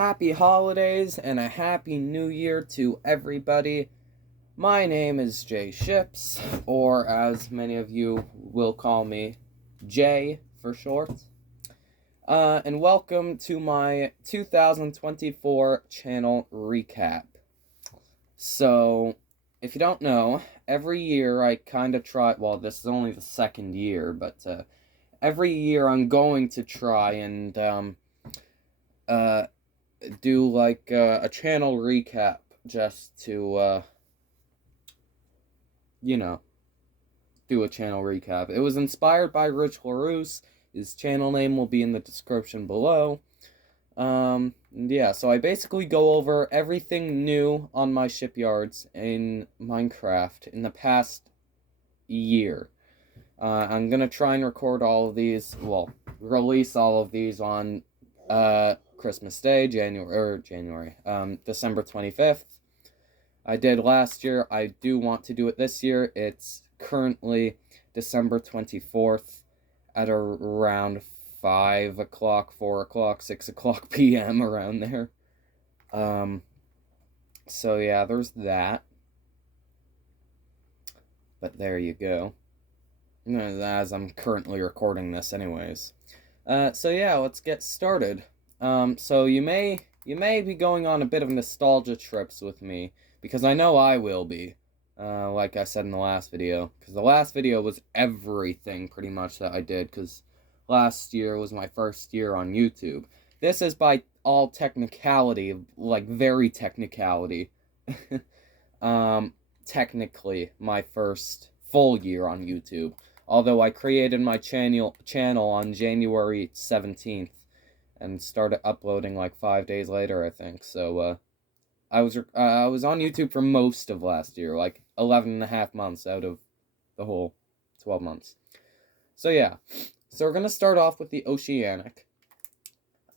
happy holidays and a happy new year to everybody. My name is JShips, or as many of you will call me, J for short. And welcome to my 2024 channel recap. So, if you don't know, every year I kind of try, well, this is only the second year, but every year I'm going to try and do like a channel recap just to do a channel recap. It was inspired by Rich LaRousse. His channel name will be in the description below. Yeah, so I basically go over everything new on my shipyards in Minecraft in the past year. I'm gonna try and record all of these, well, release all of these on Christmas Day, December 25th. I did last year. I do want to do it this year. It's currently December 24th at around 5 o'clock, 4 o'clock, 6 o'clock p.m. around there. So yeah, there's that. But there you go. As I'm currently recording this anyways. So yeah, let's get started. So you may be going on a bit of nostalgia trips with me, because I know I will be, like I said in the last video, because the last video was everything pretty much that I did, because last year was my first year on YouTube. This is by all technicality, like very technicality, technically my first full year on YouTube, although I created my channel on January 17th, and started uploading like 5 days later, I think. So, I was on YouTube for most of last year, like 11 and a half months out of the whole 12 months. So yeah, so we're gonna start off with the Oceanic.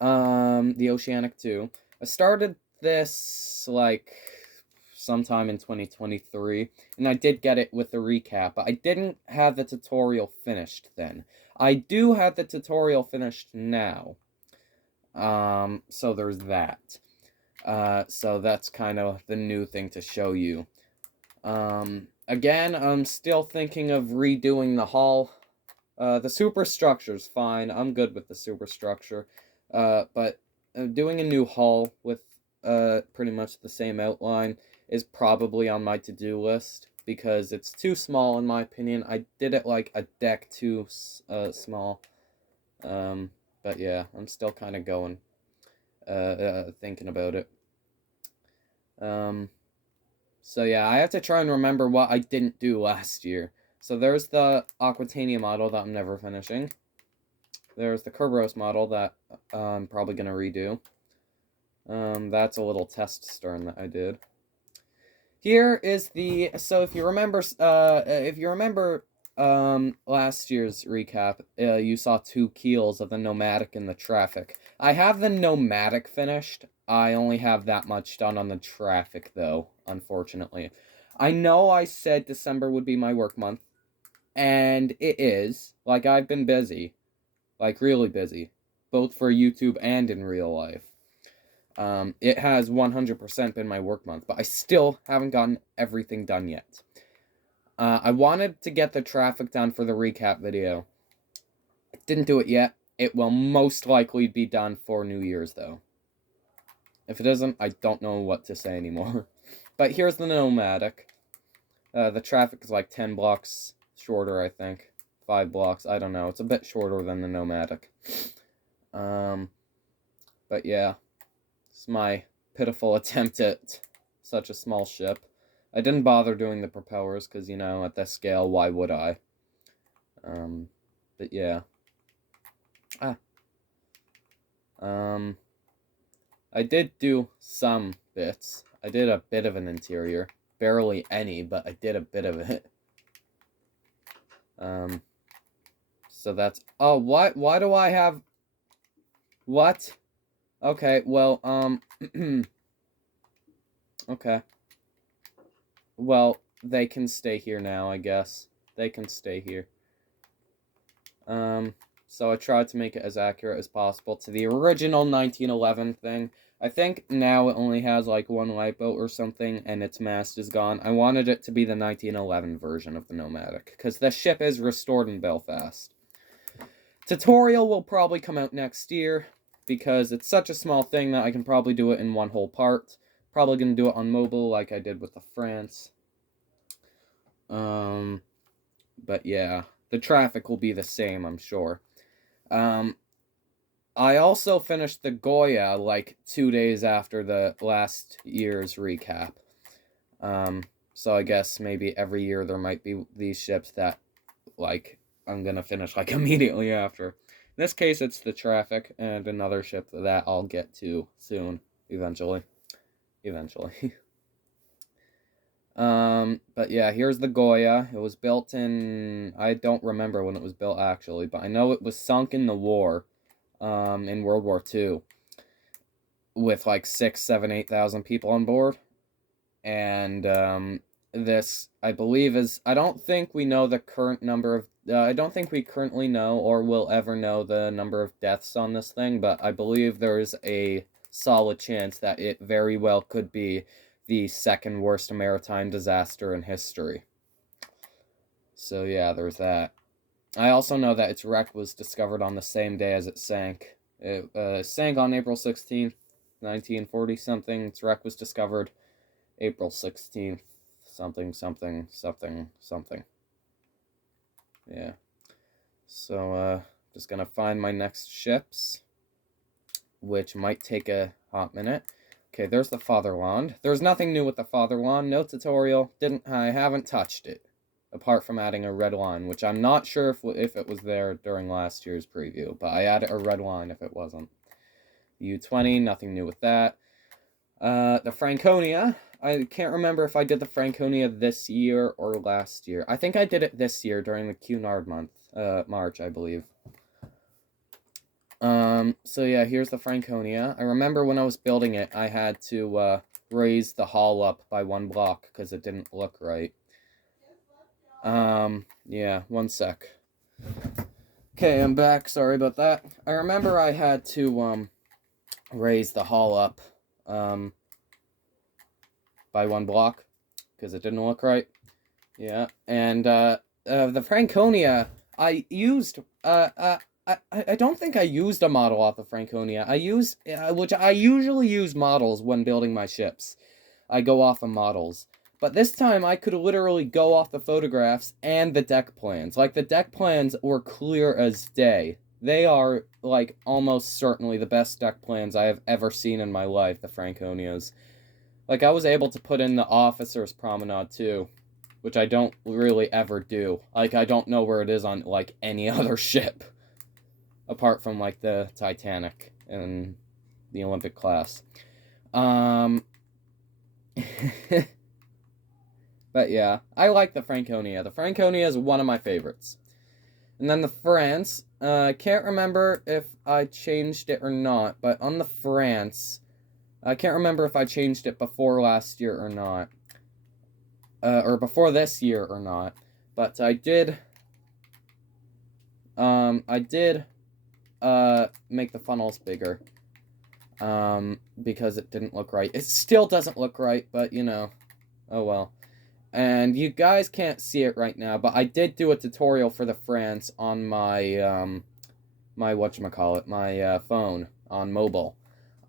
The Oceanic 2. I started this like sometime in 2023, and I did get it with the recap, but I didn't have the tutorial finished then. I do have the tutorial finished now. So there's that. So that's kind of the new thing to show you. Again, I'm still thinking of redoing the hull. The superstructure's fine. I'm good with the superstructure. But doing a new hull with pretty much the same outline is probably on my to-do list, because it's too small in my opinion. I did it like a deck too small. But yeah, I'm still kind of going, thinking about it. So yeah, I have to try and remember what I didn't do last year. So there's the Aquatania model that I'm never finishing. There's the Kerberos model that I'm probably gonna redo. That's a little test stern that I did. Here is the, so if you remember last year's recap, you saw 2 keels of the Nomadic and the Traffic. I have the Nomadic finished. I only have that much done on the Traffic, though, unfortunately. I know I said December would be my work month, and it is. Like, I've been busy. Like, really busy. Both for YouTube and in real life. It has 100% been my work month, but I still haven't gotten everything done yet. I wanted to get the Traffic done for the recap video. I didn't do it yet. It will most likely be done for New Year's, though. If it isn't, I don't know what to say anymore. But here's the Nomadic. The Traffic is like 10 blocks shorter, I think. 5 blocks, I don't know. It's a bit shorter than the Nomadic. But yeah. It's my pitiful attempt at such a small ship. I didn't bother doing the propellers, because, you know, at this scale, why would I? But yeah. I did do some bits. I did a bit of an interior. Barely any, but I did a bit of it. So that's, oh, why do I have, what? Okay, well, okay. Well, they can stay here now, I guess. They can stay here. So I tried to make it as accurate as possible to the original 1911 thing. I think now it only has like one lifeboat or something, and its mast is gone. I wanted it to be the 1911 version of the Nomadic, because the ship is restored in Belfast. Tutorial will probably come out next year, because it's such a small thing that I can probably do it in one whole part. Probably going to do it on mobile like I did with the France. But yeah, the traffic will be the same, I'm sure. I also finished the Goya like 2 days after the last year's recap. So I guess maybe every year there might be these ships that, like, I'm gonna finish, like, immediately after. In this case, it's the Traffic and another ship that I'll get to soon, eventually. But yeah, here's the Goya. It was built in, I don't remember when it was built, actually, but I know it was sunk in the war, in World War II, with, like, 6, 7, 8,000 people on board. And, this, I believe, is... I don't think we know the current number of... I don't think we currently know or will ever know the number of deaths on this thing, but I believe there is a solid chance that it very well could be the second worst maritime disaster in history. So yeah, there's that. I also know that its wreck was discovered on the same day as it sank. It sank on April 16th, 1940-something. Its wreck was discovered April 16th, something. Yeah. So, just gonna find my next ships, which might take a hot minute. Okay, there's the Fatherland. There's nothing new with the Fatherland. No tutorial. I haven't touched it, apart from adding a red line, which I'm not sure if it was there during last year's preview, but I added a red line if it wasn't. U-20, nothing new with that. The Franconia. I can't remember if I did the Franconia this year or last year. I think I did it this year during the Cunard month, March, I believe. So yeah, here's the Franconia. I remember when I was building it, I had to, raise the hull up by 1 block, because it didn't look right. Yeah, 1 sec. Okay, I'm back, sorry about that. I remember I had to, raise the hull up, by 1 block, because it didn't look right. Yeah, and, the Franconia, I used, I don't think I used a model off the Franconia. Which I usually use models when building my ships. I go off of models. But this time I could literally go off the photographs and the deck plans. Like, the deck plans were clear as day. They are, like, almost certainly the best deck plans I have ever seen in my life, the Franconias. Like, I was able to put in the Officer's Promenade, too, which I don't really ever do. Like, I don't know where it is on, like, any other ship, apart from, like, the Titanic and the Olympic class. But yeah, I like the Franconia. The Franconia is one of my favorites. And then the France, I can't remember if I changed it or not, but on the France, I can't remember if I changed it before last year or not. Or before this year or not. But I did make the funnels bigger. Because it didn't look right. It still doesn't look right, but, you know, oh well. And you guys can't see it right now, but I did do a tutorial for the France on my, my phone, on mobile,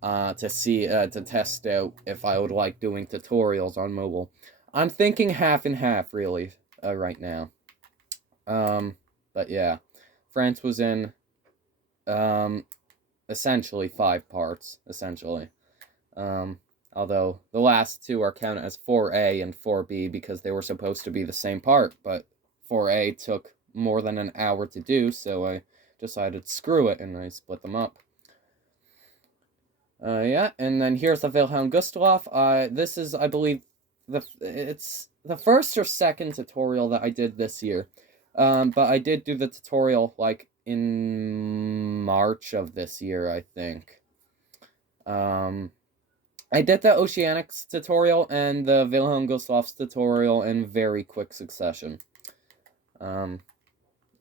to test out if I would like doing tutorials on mobile. I'm thinking half and half, really, right now. But yeah, France was in, essentially 5 parts, essentially. Although the last 2 are counted as 4A and 4B because they were supposed to be the same part, but 4A took more than an hour to do, so I decided screw it and I split them up. Yeah, and then here's the Wilhelm Gustloff. This is, I believe, it's the first or second tutorial that I did this year. But I did do the tutorial, like, in March of this year, I think. I did the Oceanics tutorial and the Wilhelm Gustloff's tutorial in very quick succession. And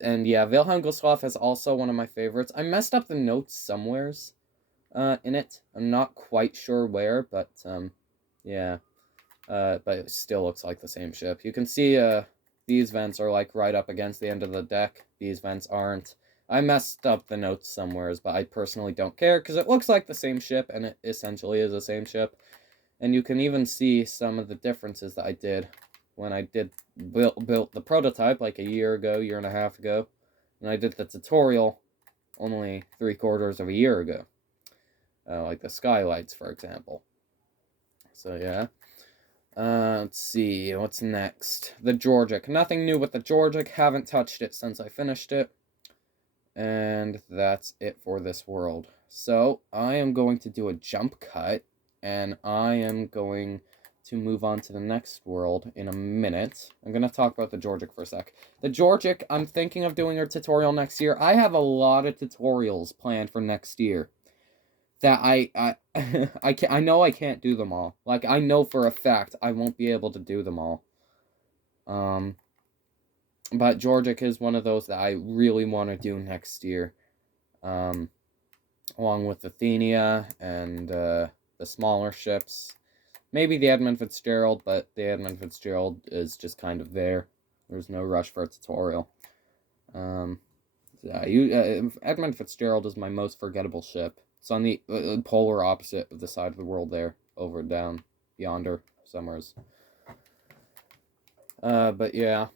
yeah, Wilhelm Gustloff is also one of my favorites. I messed up the notes somewheres. in it. I'm not quite sure where, but yeah. But it still looks like the same ship. You can see these vents are like right up against the end of the deck. These vents aren't. I messed up the notes somewheres, but I personally don't care because it looks like the same ship, and it essentially is the same ship. And you can even see some of the differences that I did when I built the prototype like a year and a half ago, and I did the tutorial only 3/4 of a year ago. Like the skylights, for example. So yeah. Let's see, what's next? The Georgic. Nothing new with the Georgic. Haven't touched it since I finished it. And that's it for this world. So, I am going to do a jump cut, and I am going to move on to the next world in a minute. I'm going to talk about the Georgic for a sec. The Georgic, I'm thinking of doing a tutorial next year. I have a lot of tutorials planned for next year that I know I can't do them all. Like, I know for a fact I won't be able to do them all. But Georgic is one of those that I really want to do next year. Along with Athenia and the smaller ships. Maybe the Edmund Fitzgerald, but the Edmund Fitzgerald is just kind of there. There's no rush for a tutorial. Edmund Fitzgerald is my most forgettable ship. It's on the polar opposite of the side of the world there, over down yonder somewheres. But yeah.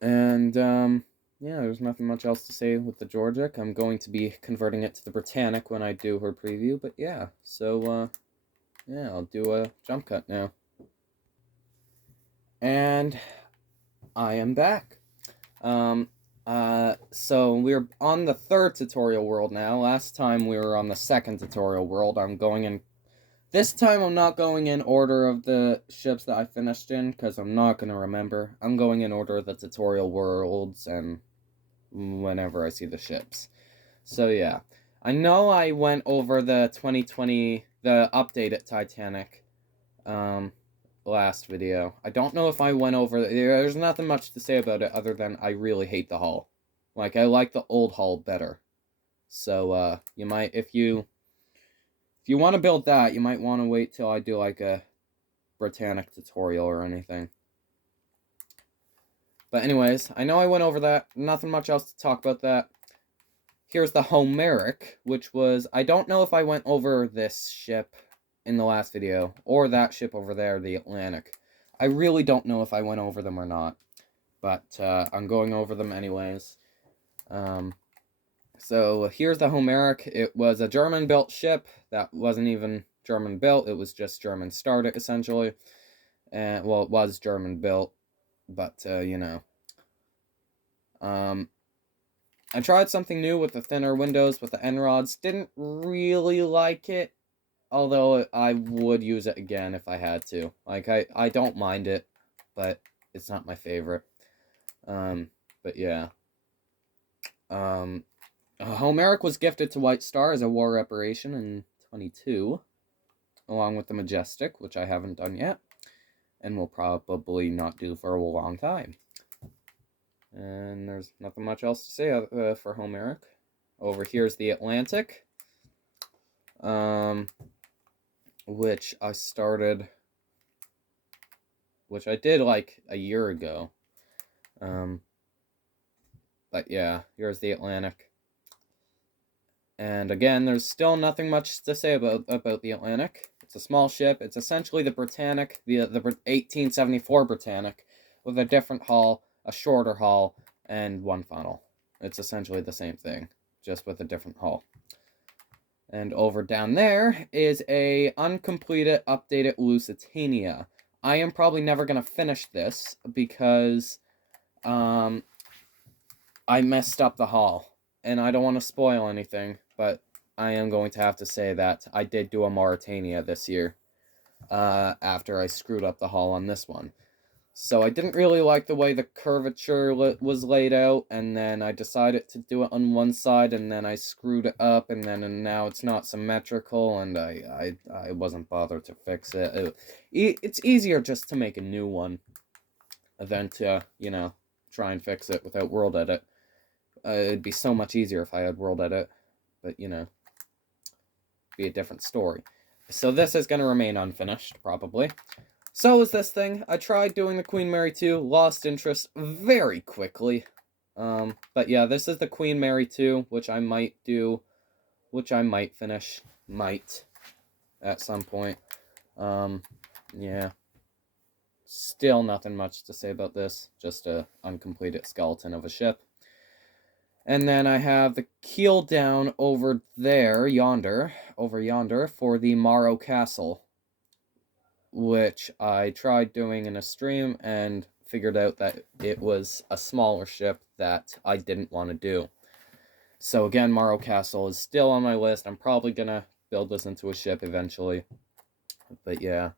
And yeah, there's nothing much else to say with the Georgic. I'm going to be converting it to the Britannic when I do her preview, but yeah. So yeah, I'll do a jump cut now. And I am back. So we're on the third tutorial world now. Last time we were on the second tutorial world. I'm going in... This time I'm not going in order of the ships that I finished in, because I'm not going to remember. I'm going in order of the tutorial worlds and whenever I see the ships. So yeah. I know I went over the 2020, the updated Titanic, last video. I don't know if I went over... There's nothing much to say about it other than I really hate the hull. Like, I like the old hull better. So, you might... If you want to build that, you might want to wait till I do, like, a Britannic tutorial or anything. But anyways, I know I went over that. Nothing much else to talk about that. Here's the Homeric, which was... I don't know if I went over this ship in the last video, or that ship over there, the Atlantic. I really don't know if I went over them or not, but I'm going over them anyways. So here's the Homeric. It was a German-built ship that wasn't even German-built. It was just German-started, essentially. And well, it was German-built, but you know. I tried something new with the thinner windows with the end rods. Didn't really like it. Although I would use it again if I had to. Like, I don't mind it, but it's not my favorite. But yeah. Homeric was gifted to White Star as a war reparation in 22, along with the Majestic, which I haven't done yet, and will probably not do for a long time. And there's nothing much else to say for Homeric. Over here's the Atlantic. Which I started, which I did like a year ago. But yeah, here's the Atlantic. And again, there's still nothing much to say about the Atlantic. It's a small ship. It's essentially the Britannic, the 1874 Britannic, with a different hull, a shorter hull, and one funnel. It's essentially the same thing, just with a different hull. And over down there is a uncompleted, updated Lusitania. I am probably never going to finish this because I messed up the hull. And I don't want to spoil anything, but I am going to have to say that I did do a Mauritania this year after I screwed up the hull on this one. So I didn't really like the way the curvature was laid out, and then I decided to do it on one side, and then I screwed it up, and now it's not symmetrical, and I wasn't bothered to fix it. It's easier just to make a new one than to, you know, try and fix it without World Edit. It'd be so much easier if I had World Edit, but, you know. be a different story. So this is going to remain unfinished, probably. So is this thing. I tried doing the Queen Mary 2, lost interest very quickly. But yeah, this is the Queen Mary 2, which I might do, which I might finish, at some point. Yeah. Still nothing much to say about this, just a uncompleted skeleton of a ship. And then I have the keel down over there, over yonder, for the Morrow Castle, which I tried doing in a stream and figured out that it was a smaller ship that I didn't want to do. So again, Morrow Castle is still on my list. I'm probably gonna build this into a ship eventually. But yeah.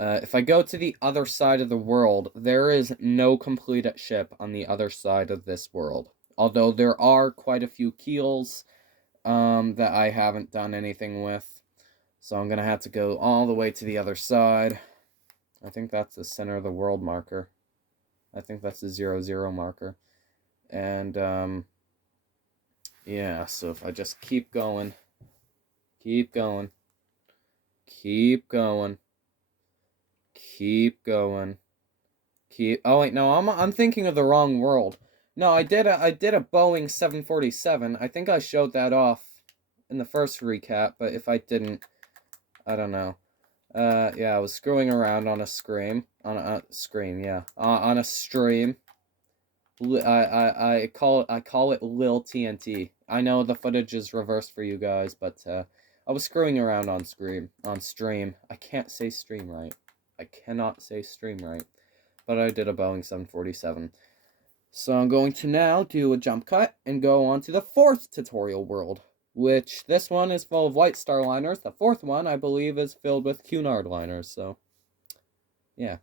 If I go to the other side of the world, there is no completed ship on the other side of this world. Although there are quite a few keels that I haven't done anything with. So I'm going to have to go all the way to the other side. I think that's the center of the world marker. I think that's the 00 marker. And, yeah, so if I just keep going, keep going, keep going, keep going, oh wait, no, I'm thinking of the wrong world. No, I did a Boeing 747. I think I showed that off in the first recap, but if I didn't, I don't know. Yeah, I was screwing around on a scream, on a screen, yeah, on a stream. I call it Lil TNT. I know the footage is reversed for you guys, but I was screwing around on stream. I can't say stream right. I cannot say stream right. But I did a Boeing 747. So I'm going to now do a jump cut and go on to the 4th tutorial world, which this one is full of White Star liners. The 4th one, I believe, is filled with Cunard liners. So, yeah.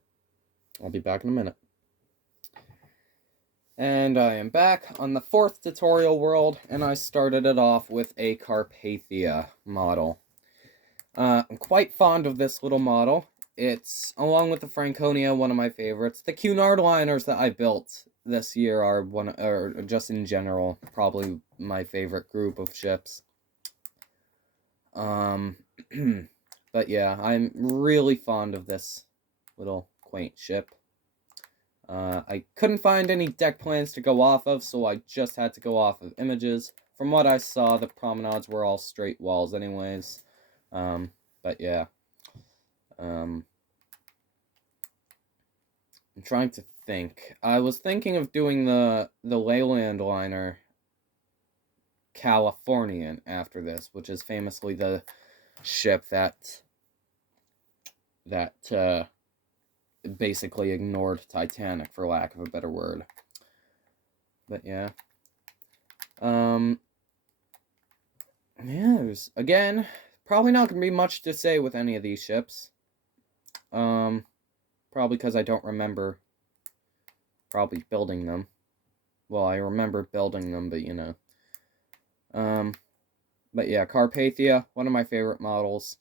I'll be back in a minute. And I am back on the 4th tutorial world, and I started it off with a Carpathia model. I'm quite fond of this little model. It's, along with the Franconia, one of my favorites. The Cunard liners that I built this year are or just in general, probably my favorite group of ships. But yeah, I'm really fond of this little quaint ship. I couldn't find any deck plans to go off of, so I just had to go off of images. From what I saw, the promenades were all straight walls anyways. But yeah. I'm trying to think. I was thinking of doing the Leyland liner Californian after this, which is famously the ship that basically ignored Titanic, for lack of a better word. But yeah. Yeah, there's, again, probably not going to be much to say with any of these ships. Probably because I don't remember probably building them. Well, I remember building them, but you know. But yeah, Carpathia, one of my favorite models.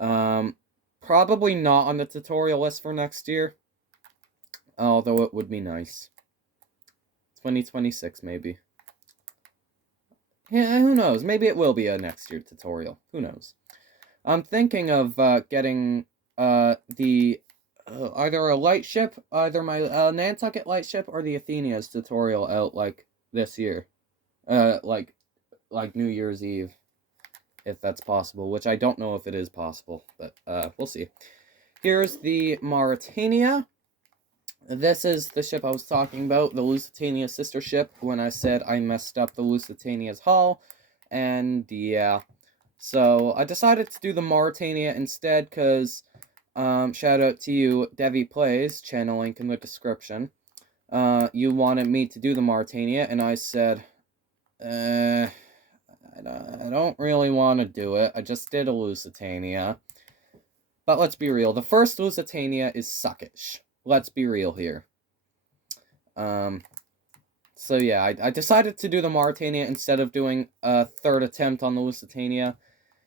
Probably not on the tutorial list for next year. Although it would be nice. 2026, maybe. Yeah, who knows? Maybe it will be a next year tutorial. Who knows? I'm thinking of getting either a light ship, either my Nantucket light ship or the Athenia's tutorial out like this year. Like New Year's Eve, if that's possible, which I don't know if it is possible, but we'll see. Here's the Mauretania. This is the ship I was talking about, the Lusitania sister ship, when I said I messed up the Lusitania's hull, and yeah. So I decided to do the Mauretania instead, because, shout out to you, Devi Plays, channel link in the description. You wanted me to do the Mauretania, and I said, I don't really want to do it. I just did a Lusitania. But let's be real, the first Lusitania is suckish. Let's be real here. So yeah, I decided to do the Mauretania instead of doing a third attempt on the Lusitania.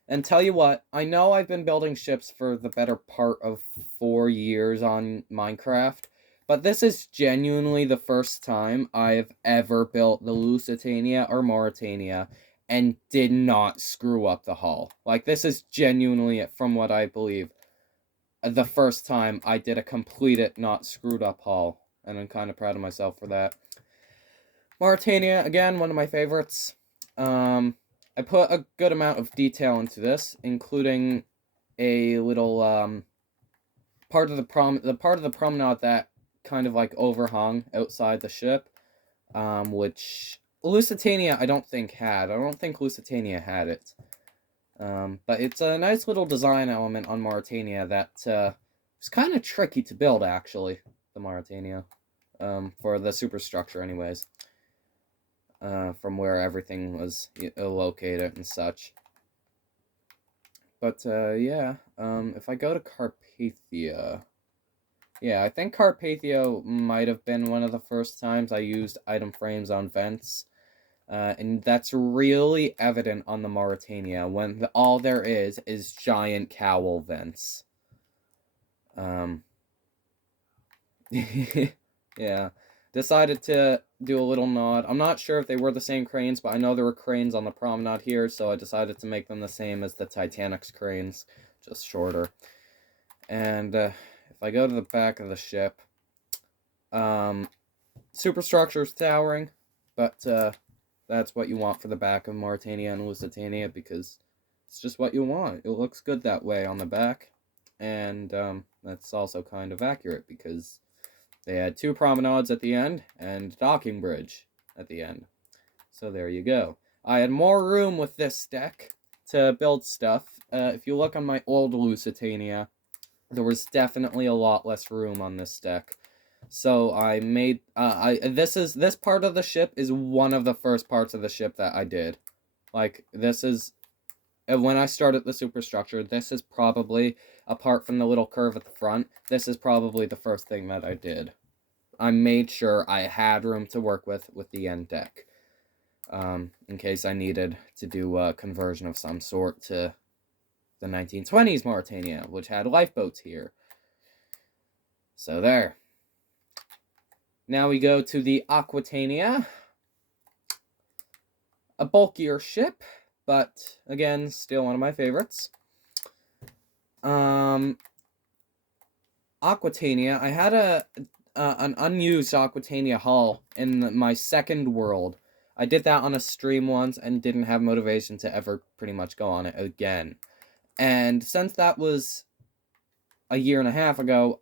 And tell you what, I know I've been building ships for the better part of 4 years on Minecraft, but this is genuinely the first time I've ever built the Lusitania or Mauretania, and did not screw up the hull. Like, this is genuinely, from what I believe, the first time I did a completed, not screwed up hull. And I'm kind of proud of myself for that. Mauritania, again, one of my favorites. I put a good amount of detail into this, including a little part of the promenade that kind of like overhung outside the ship, which Lusitania I don't think had. I don't think Lusitania had it. But it's a nice little design element on Mauritania that was kind of tricky to build, actually, the Mauritania, for the superstructure anyways, from where everything was located and such. But, yeah, if I go to Carpathia, yeah, I think Carpathia might have been one of the first times I used item frames on vents. And that's really evident on the Mauritania, when all there is giant cowl vents. Yeah. Decided to do a little nod. I'm not sure if they were the same cranes, but I know there were cranes on the promenade here, so I decided to make them the same as the Titanic's cranes, just shorter. And, if I go to the back of the ship, superstructure's towering, but, that's what you want for the back of Mauritania and Lusitania, because it's just what you want. It looks good that way on the back, and that's also kind of accurate, because they had 2 promenades at the end, and a docking bridge at the end. So there you go. I had more room with this deck to build stuff. If you look on my old Lusitania, there was definitely a lot less room on this deck. So I made, this part of the ship is one of the first parts of the ship that I did. Like, this is, when I started the superstructure, this is probably, apart from the little curve at the front, this is probably the first thing that I did. I made sure I had room to work with the end deck, in case I needed to do a conversion of some sort to the 1920s Mauritania, which had lifeboats here. So there. Now we go to the Aquitania, a bulkier ship, but again, still one of my favorites. Aquitania, I had an unused Aquitania hull in my second world. I did that on a stream once and didn't have motivation to ever pretty much go on it again. And since that was a year and a half ago,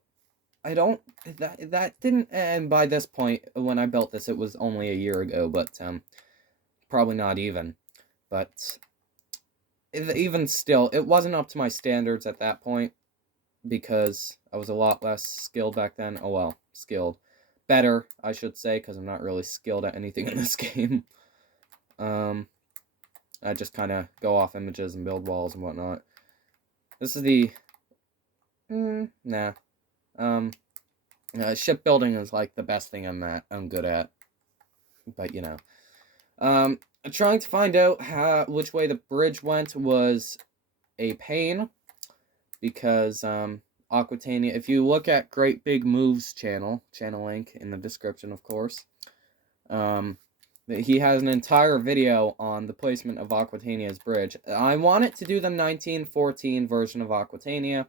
that didn't, and by this point, when I built this, it was only a year ago, but, probably not even, but, even still, it wasn't up to my standards at that point, because I was a lot less skilled back then. Oh well, skilled. Better, I should say, because I'm not really skilled at anything in this game. I just kind of go off images and build walls and whatnot. This is the, shipbuilding is like the best thing I'm good at, but you know, trying to find out which way the bridge went was a pain, because Aquitania, if you look at Great Big Moves channel link in the description, of course, he has an entire video on the placement of Aquitania's bridge. I wanted to do the 1914 version of Aquitania,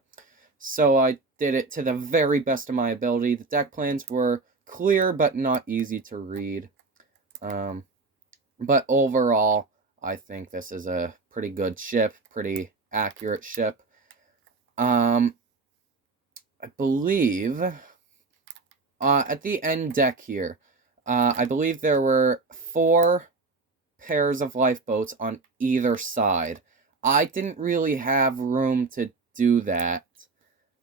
so I did it to the very best of my ability. The deck plans were clear, but not easy to read. But overall, I think this is a pretty good ship, pretty accurate ship. I believe, at the end deck here, I believe there were 4 pairs of lifeboats on either side. I didn't really have room to do that,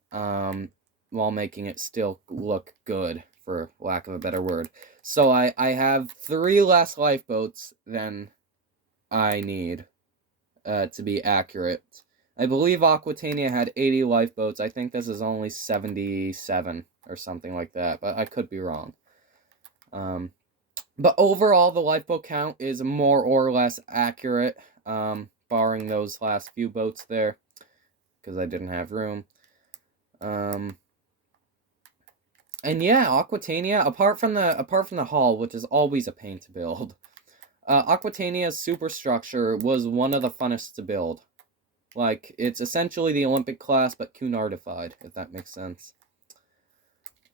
while making it still look good, for lack of a better word. So I have 3 less lifeboats than I need, to be accurate. I believe Aquitania had 80 lifeboats. I think this is only 77 or something like that, but I could be wrong. But overall, the lifeboat count is more or less accurate, barring those last few boats there, because I didn't have room. And yeah, Aquitania, apart from the hull, which is always a pain to build, Aquitania's superstructure was one of the funnest to build. Like, it's essentially the Olympic class, but Cunardified, if that makes sense.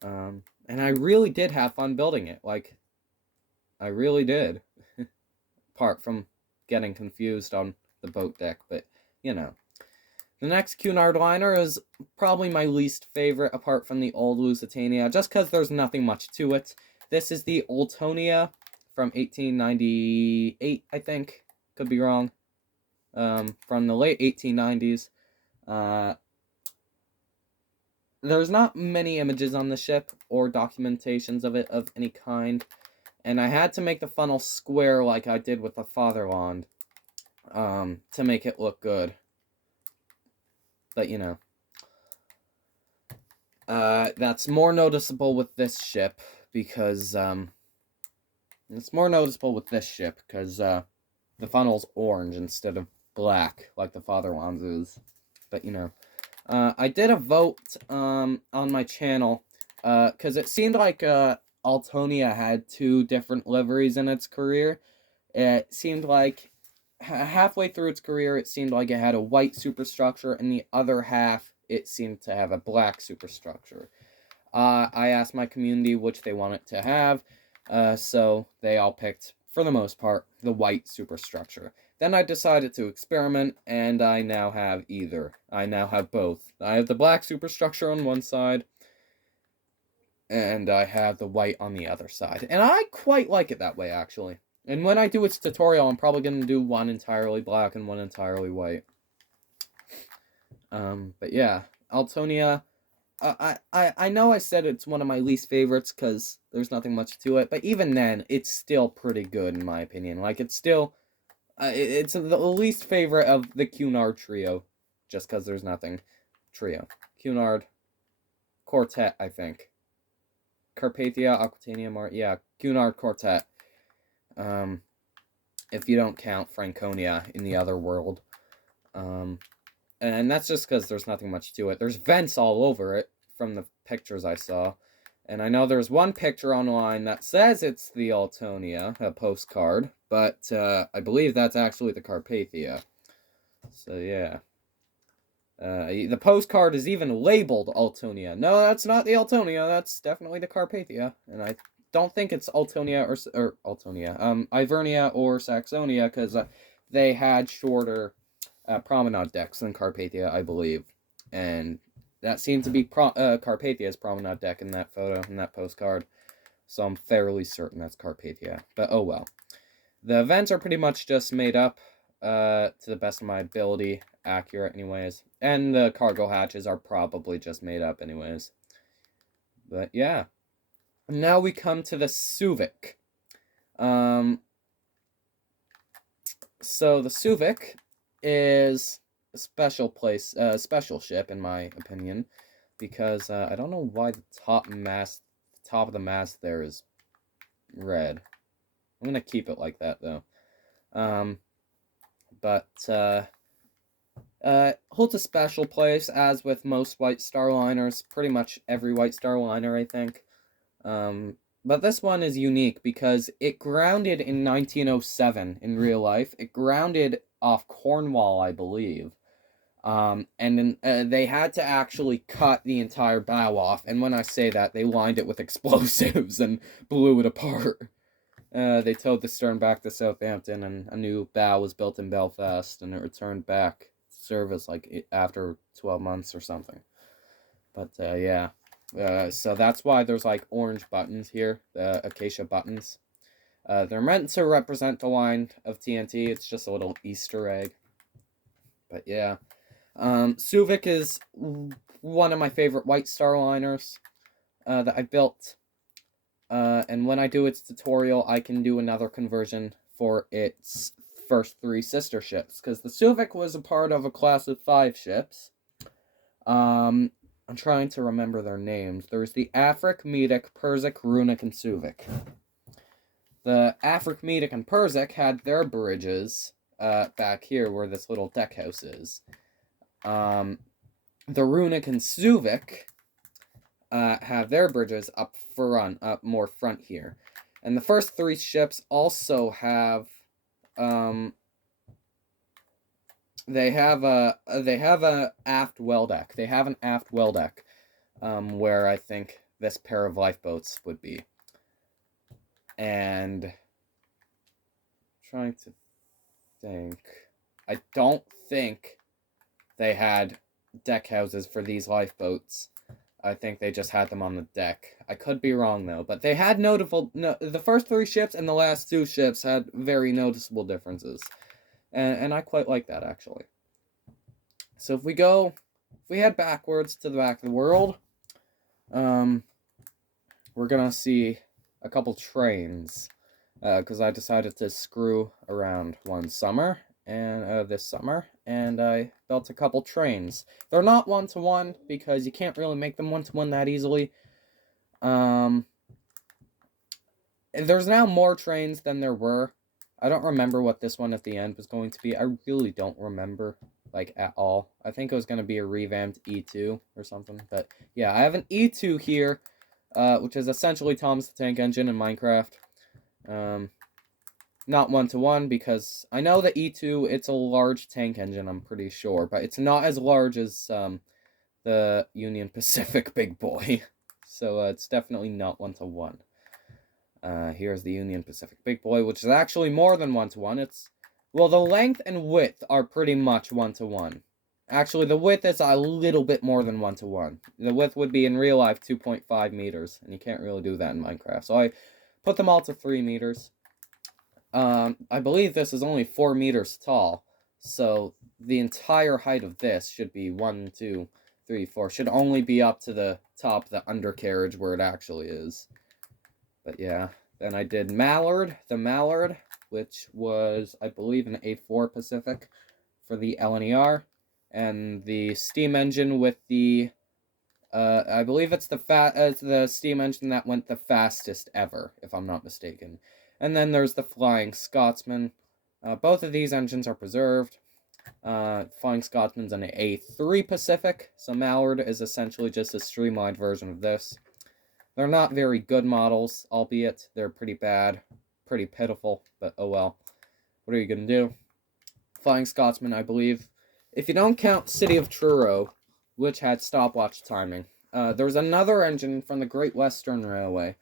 And I really did have fun building it. Like, I really did. Apart from getting confused on the boat deck, but, you know. The next Cunard liner is probably my least favorite, apart from the old Lusitania, just because there's nothing much to it. This is the Oltonia from 1898, I think. Could be wrong. From the late 1890s. There's not many images on the ship or documentations of it of any kind. And I had to make the funnel square like I did with the Fatherland to make it look good. But, you know. That's more noticeable with this ship because, it's more noticeable with this ship because, the funnel's orange instead of black like the Fatherland's is. But, you know. I did a vote, on my channel, because it seemed like, Altonia had two different liveries in its career. It seemed like halfway through its career, it seemed like it had a white superstructure, and the other half, it seemed to have a black superstructure. I asked my community which they wanted to have, so they all picked, for the most part, the white superstructure. Then I decided to experiment, and I now have either. I now have both. I have the black superstructure on one side, and I have the white on the other side. And I quite like it that way, actually. And when I do its tutorial, I'm probably going to do one entirely black and one entirely white. But yeah, Altonia, I know I said it's one of my least favorites because there's nothing much to it, but even then, it's still pretty good in my opinion. Like, it's still, it's the least favorite of the Cunard trio, just because there's nothing. Trio. Cunard, Quartet, I think. Carpathia, Aquitania, yeah, Cunard Quartet. If you don't count Franconia in the other world. And that's just because there's nothing much to it. There's vents all over it from the pictures I saw. And I know there's one picture online that says it's the Altonia, a postcard, but I believe that's actually the Carpathia. So yeah. The postcard is even labeled Altonia. No, that's not the Altonia, that's definitely the Carpathia. And I don't think it's Altonia or Altonia, Ivernia or Saxonia, because they had shorter promenade decks than Carpathia, I believe. And that seemed to be Carpathia's promenade deck in that photo, in that postcard. So I'm fairly certain that's Carpathia. But oh well. The events are pretty much just made up, to the best of my ability. Accurate anyways. And the cargo hatches are probably just made up anyways. But yeah. Now we come to the Suvic. So the Suvic is a special ship in my opinion, because I don't know why the top of the mast there is red. I'm gonna keep it like that though. Holds a special place, as with most White Star liners, pretty much every White Star liner, I think. But this one is unique because it grounded in 1907 in real life. It grounded off Cornwall, I believe. And then they had to actually cut the entire bow off. And when I say that, they lined it with explosives and blew it apart. They towed the stern back to Southampton, and a new bow was built in Belfast, and it returned back to service like after 12 months or something. But yeah. So that's why there's like orange buttons here, the acacia buttons. They're meant to represent the line of TNT. It's just a little Easter egg. But yeah. Suvic is one of my favorite White Star liners that I built. And when I do its tutorial, I can do another conversion for its first three sister ships. Because the Suvic was a part of a class of 5 ships. I'm trying to remember their names. There's the Afric, Medic, Persic, Runic, and Suvic. The Afric, Medic, and Persic had their bridges back here where this little deck house is. The Runic and Suvic have their bridges up front, up more front here. And the first 3 ships also have they have a aft well deck. They have an aft well deck, where I think this pair of lifeboats would be. And trying to think, I don't think they had deck houses for these lifeboats. I think they just had them on the deck. I could be wrong though, but they had the first 3 ships and the last 2 ships had very noticeable differences. And I quite like that, actually. So if we head backwards to the back of the world, we're gonna see a couple trains, because I decided to screw around one summer, and this summer, and I built a couple trains. They're not one-to-one, because you can't really make them one-to-one that easily. There's now more trains than there were. I don't remember what this one at the end was going to be. I really don't remember, like, at all. I think it was going to be a revamped E2 or something. But, yeah, I have an E2 here, which is essentially Thomas the Tank Engine in Minecraft. Not one-to-one, because I know the E2, it's a large tank engine, I'm pretty sure. But it's not as large as the Union Pacific big boy. So it's definitely not one-to-one. Here's the Union Pacific big boy, which is actually more than one-to-one. Well, the length and width are pretty much one-to-one. Actually, the width is a little bit more than one-to-one. The width would be in real life 2.5 meters, and you can't really do that in Minecraft. So I put them all to 3 meters. I believe this is only 4 meters tall, so the entire height of this should be 1, 2, 3, 4. Should only be up to the top, the undercarriage, where it actually is. But yeah, then I did the Mallard, which was, I believe, an A4 Pacific for the LNER, and the steam engine with the, I believe it's the steam engine that went the fastest ever, if I'm not mistaken. And then there's the Flying Scotsman. Both of these engines are preserved. Flying Scotsman's an A3 Pacific, so Mallard is essentially just a streamlined version of this. They're not very good models, albeit they're pretty bad, pretty pitiful, but oh well. What are you gonna do? Flying Scotsman, I believe. If you don't count City of Truro, which had stopwatch timing, there was another engine from the Great Western Railway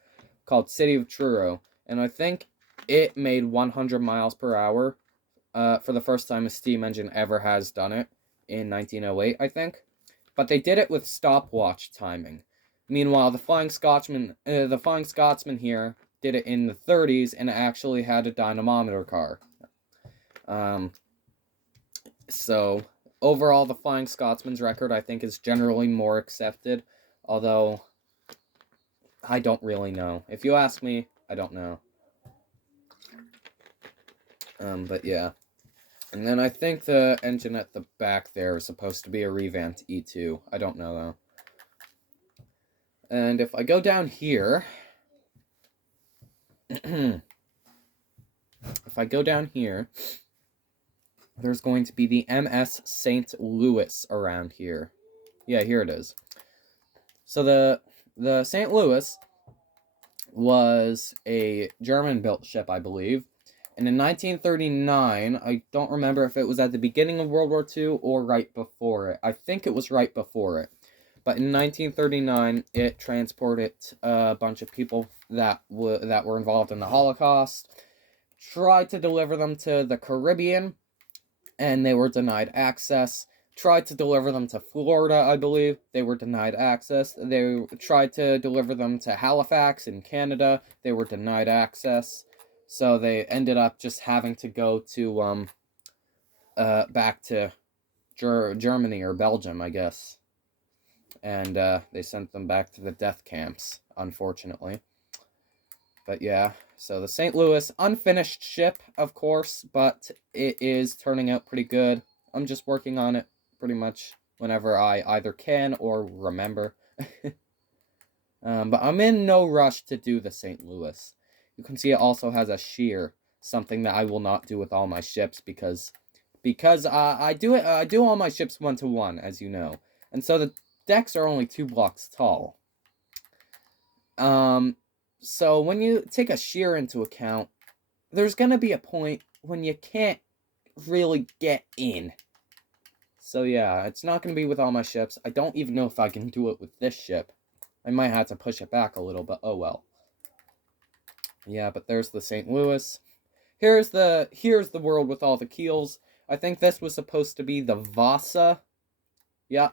called City of Truro, and I think it made 100 miles per hour for the first time a steam engine ever has done it in 1908, I think. But they did it with stopwatch timing. Meanwhile, the Flying Scotsman here did it in the 30s and actually had a dynamometer car. So overall, the Flying Scotsman's record, I think, is generally more accepted. Although, I don't really know. If you ask me, I don't know. But yeah. And then I think the engine at the back there is supposed to be a revamped E2. I don't know, though. And if I go down here, there's going to be the MS St. Louis around here. Yeah, here it is. So the St. Louis was a German-built ship, I believe. And in 1939, I don't remember if it was at the beginning of World War II or right before it. I think it was right before it. But in 1939, it transported a bunch of people that were involved in the Holocaust, tried to deliver them to the Caribbean, and they were denied access. Tried to deliver them to Florida, I believe. They were denied access. They tried to deliver them to Halifax in Canada. They were denied access. So they ended up just having to go to, back to Germany or Belgium, I guess. And they sent them back to the death camps, unfortunately. But yeah, so the St. Louis, unfinished ship, of course, but it is turning out pretty good. I'm just working on it pretty much whenever I either can or remember. But I'm in no rush to do the St. Louis. You can see it also has a shear, something that I will not do with all my ships because I do all my ships 1-to-1, as you know. And so the decks are only 2 blocks tall. So when you take a shear into account, there's going to be a point when you can't really get in. So yeah, it's not going to be with all my ships. I don't even know if I can do it with this ship. I might have to push it back a little, but oh well. Yeah, but there's the St. Louis. Here's the world with all the keels. I think this was supposed to be the Vasa. Yeah,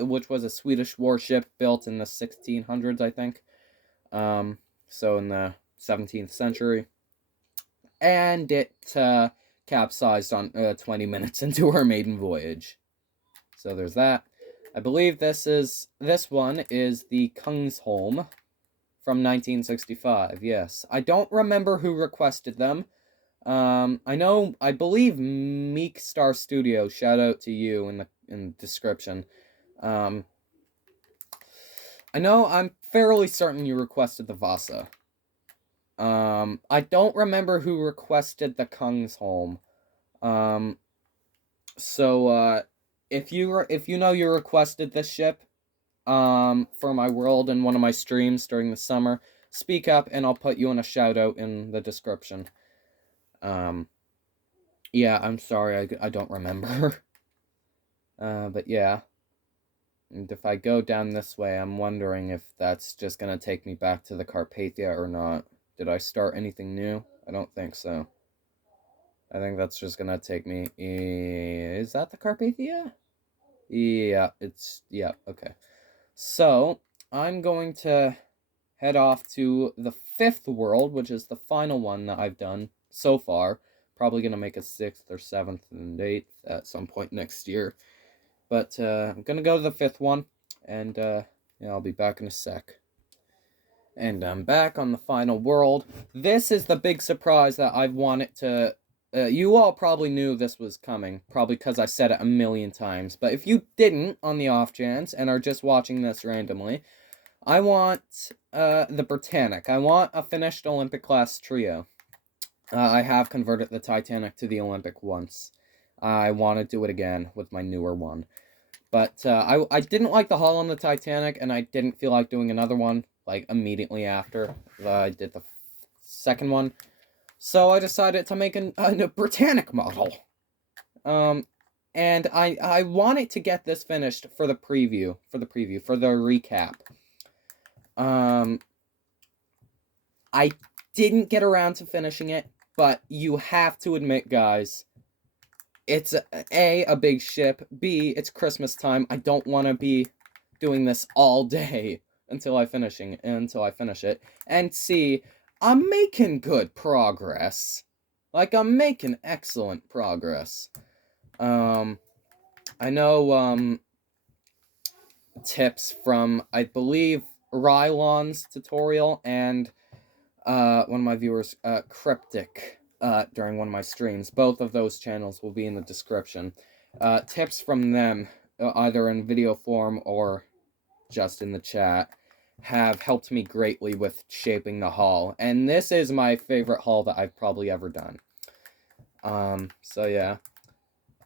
which was a Swedish warship built in the 1600s, I think. So in the 17th century. And it capsized on 20 minutes into her maiden voyage. So there's that. I believe this one is the Kungsholm from 1965. Yes, I don't remember who requested them. I believe Meek Star Studio. Shout out to you in the description. I know I'm fairly certain you requested the Vasa. I don't remember who requested the Kungsholm. So if you know you requested this ship, for my world in one of my streams during the summer, speak up and I'll put you in a shout out in the description. Yeah, I'm sorry, I don't remember. But yeah. And if I go down this way, I'm wondering if that's just gonna take me back to the Carpathia or not. Did I start anything new? I don't think so. I think that's just gonna take me... Is that the Carpathia? Yeah, okay. So, I'm going to head off to the 5th world, which is the final one that I've done so far. Probably gonna make a 6th or 7th and 8th at some point next year. But I'm gonna go to the 5th one, and yeah, I'll be back in a sec. And I'm back on the final world. This is the big surprise that I've wanted to... you all probably knew this was coming, probably because I said it a million times. But if you didn't, on the off chance, and are just watching this randomly, I want the Britannic. I want a finished Olympic-class trio. I have converted the Titanic to the Olympic once. I want to do it again with my newer one. But I didn't like the hull on the Titanic, and I didn't feel like doing another one, like, immediately after I did the second one. So I decided to make a Britannic model. And I wanted to get this finished for the recap. I didn't get around to finishing it, but you have to admit, guys, it's a big ship. B, it's Christmas time. I don't want to be doing this all day until I finish it. And C, I'm making good progress. Like, I'm making excellent progress. I know tips from, I believe, Rylon's tutorial and one of my viewers, Cryptic, during one of my streams. Both of those channels will be in the description. Tips from them, either in video form or just in the chat, have helped me greatly with shaping the hull. And this is my favorite hull that I've probably ever done. So yeah.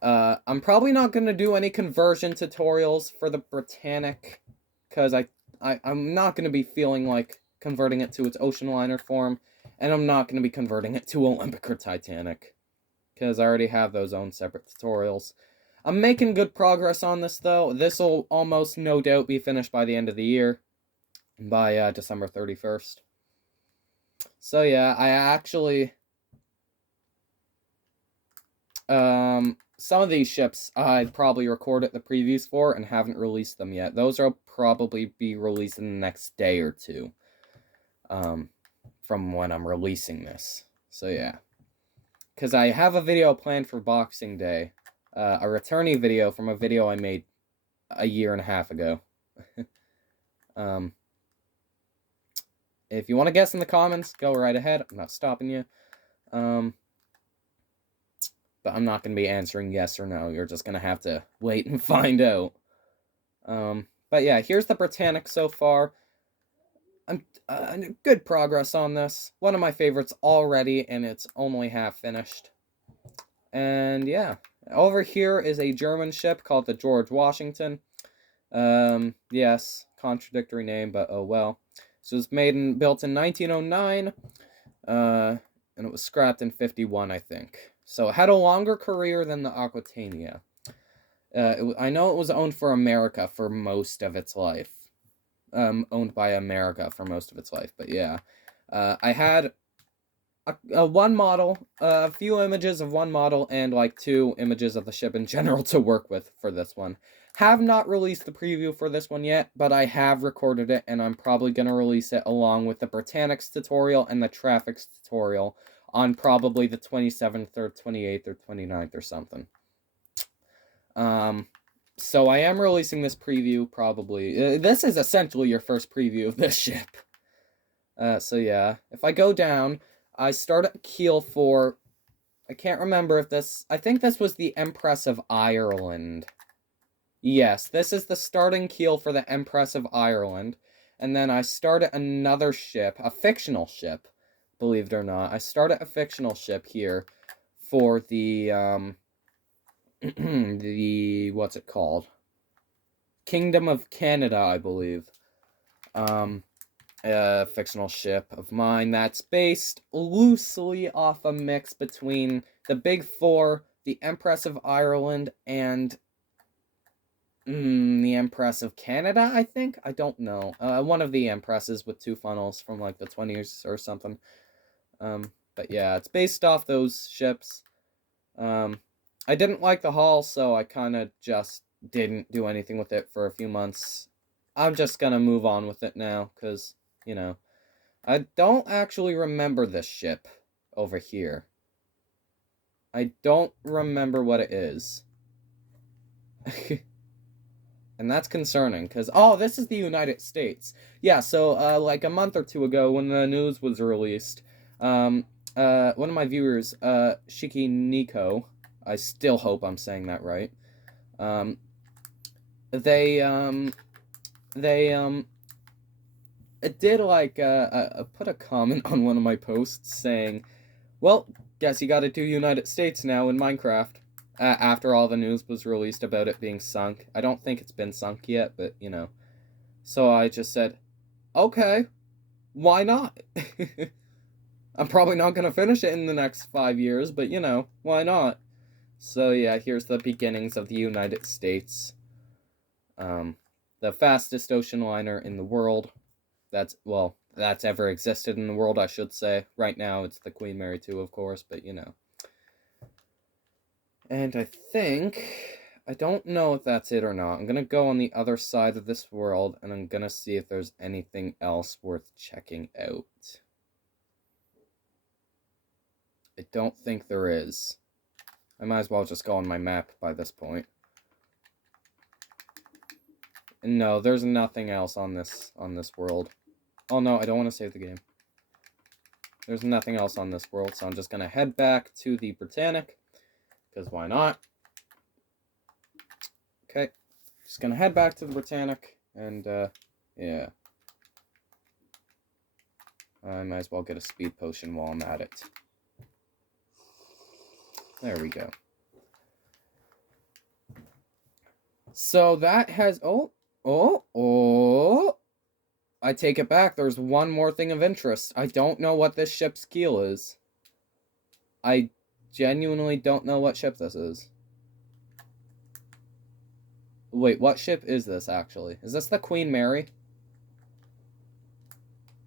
I'm probably not going to do any conversion tutorials for the Britannic, because I'm not going to be feeling like converting it to its ocean liner form, and I'm not going to be converting it to Olympic or Titanic, because I already have those own separate tutorials. I'm making good progress on this, though. This will almost no doubt be finished by the end of the year, by December 31st. So yeah, I actually... some of these ships I've probably recorded the previews for and haven't released them yet. Those will probably be released in the next day or two, from when I'm releasing this. So yeah. Because I have a video planned for Boxing Day. A returnee video from a video I made a year and a half ago. If you want to guess in the comments, go right ahead. I'm not stopping you. But I'm not going to be answering yes or no. You're just going to have to wait and find out. But yeah, here's the Britannic so far. I'm good progress on this. One of my favorites already, and it's only half finished. And yeah, over here is a German ship called the George Washington. Yes, contradictory name, but oh well. So it was built in 1909, and it was scrapped in 51, I think. So it had a longer career than the Aquitania. I know it was owned for America for most of its life. Owned by America for most of its life, but yeah. I had a one model, a few images of one model, and like 2 images of the ship in general to work with for this one. Have not released the preview for this one yet, but I have recorded it, and I'm probably going to release it along with the Britannics tutorial and the Traffics tutorial on probably the 27th or 28th or 29th or something. So I am releasing this preview probably. This is essentially your first preview of this ship. So yeah, if I go down, I start at keel for, I can't remember if this, I think this was the Empress of Ireland. Yes, this is the starting keel for the Empress of Ireland. And then I start at another ship, a fictional ship, believe it or not. I start at a fictional ship here for the, what's it called? Kingdom of Canada, I believe. A fictional ship of mine that's based loosely off a mix between the Big Four, the Empress of Ireland, and the Empress of Canada, I think? I don't know. One of the Empresses with 2 funnels from like the 20s or something. But yeah, it's based off those ships. I didn't like the hull, so I kind of just didn't do anything with it for a few months. I'm just gonna move on with it now, because, you know, I don't actually remember this ship over here. I don't remember what it is. And that's concerning, because, oh, this is the United States. Yeah, so, like a month or 2 ago, when the news was released, one of my viewers, Shiki Nico, I still hope I'm saying that right, they did, like, put a comment on one of my posts saying, well, guess you gotta do United States now in Minecraft. After all the news was released about it being sunk. I don't think it's been sunk yet, but, you know. So I just said, okay, why not? I'm probably not going to finish it in the next 5 years, but, you know, why not? So, yeah, here's the beginnings of the United States. The fastest ocean liner in the world. That's ever existed in the world, I should say. Right now, it's the Queen Mary 2, of course, but, you know. And I think, I don't know if that's it or not. I'm going to go on the other side of this world, and I'm going to see if there's anything else worth checking out. I don't think there is. I might as well just go on my map by this point. No, there's nothing else on this world. Oh no, I don't want to save the game. There's nothing else on this world, so I'm just going to head back to the Britannic. Because why not? Okay. Just gonna head back to the Britannic, and, yeah. I might as well get a speed potion while I'm at it. There we go. So that has, I take it back, there's one more thing of interest. I don't know what this ship's keel is. I genuinely don't know what ship this is. Wait, what ship is this, actually? Is this the Queen Mary?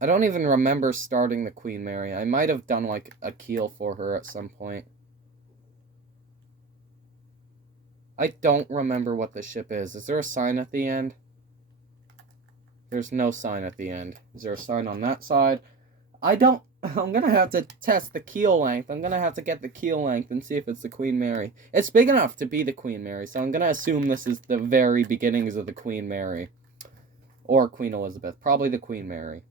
I don't even remember starting the Queen Mary. I might have done, like, a keel for her at some point. I don't remember what this ship is. Is there a sign at the end? There's no sign at the end. Is there a sign on that side? I'm gonna have to test the keel length. I'm gonna have to get the keel length and see if it's the Queen Mary. It's big enough to be the Queen Mary, so I'm gonna assume this is the very beginnings of the Queen Mary. Or Queen Elizabeth. Probably the Queen Mary.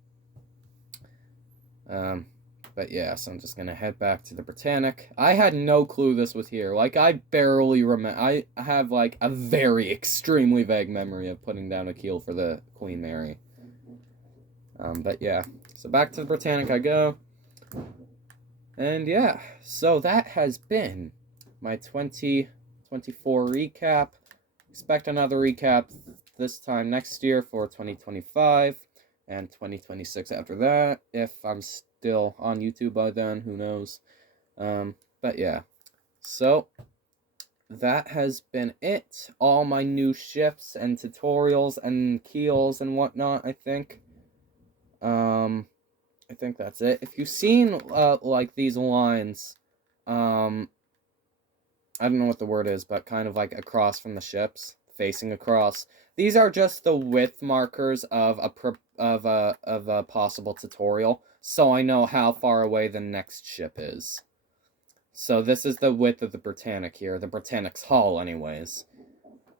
But yeah, so I'm just gonna head back to the Britannic. I had no clue this was here. Like, I barely remember. I have, like, a very extremely vague memory of putting down a keel for the Queen Mary. But yeah, so back to the Britannic I go. And yeah, so that has been my 2024 recap. Expect another recap this time next year for 2025 and 2026 after that. If I'm still on YouTube by then, who knows. But yeah, So, that has been it. All my new ships and tutorials and keels and whatnot, I think. I think that's it. If you've seen, like, these lines, I don't know what the word is, but kind of like across from the ships, facing across. These are just the width markers of a possible tutorial, so I know how far away the next ship is. So this is the width of the Britannic here, the Britannic's hull, anyways.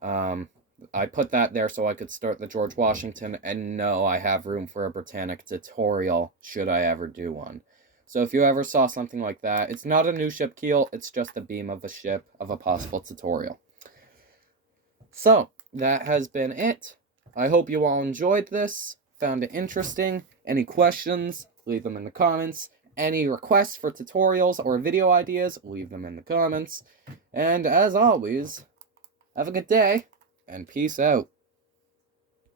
I put that there so I could start the George Washington, and no, I have room for a Britannic tutorial, should I ever do one. So if you ever saw something like that, it's not a new ship keel, it's just the beam of a ship of a possible tutorial. So, that has been it. I hope you all enjoyed this, found it interesting. Any questions, leave them in the comments. Any requests for tutorials or video ideas, leave them in the comments. And as always, have a good day, and peace out.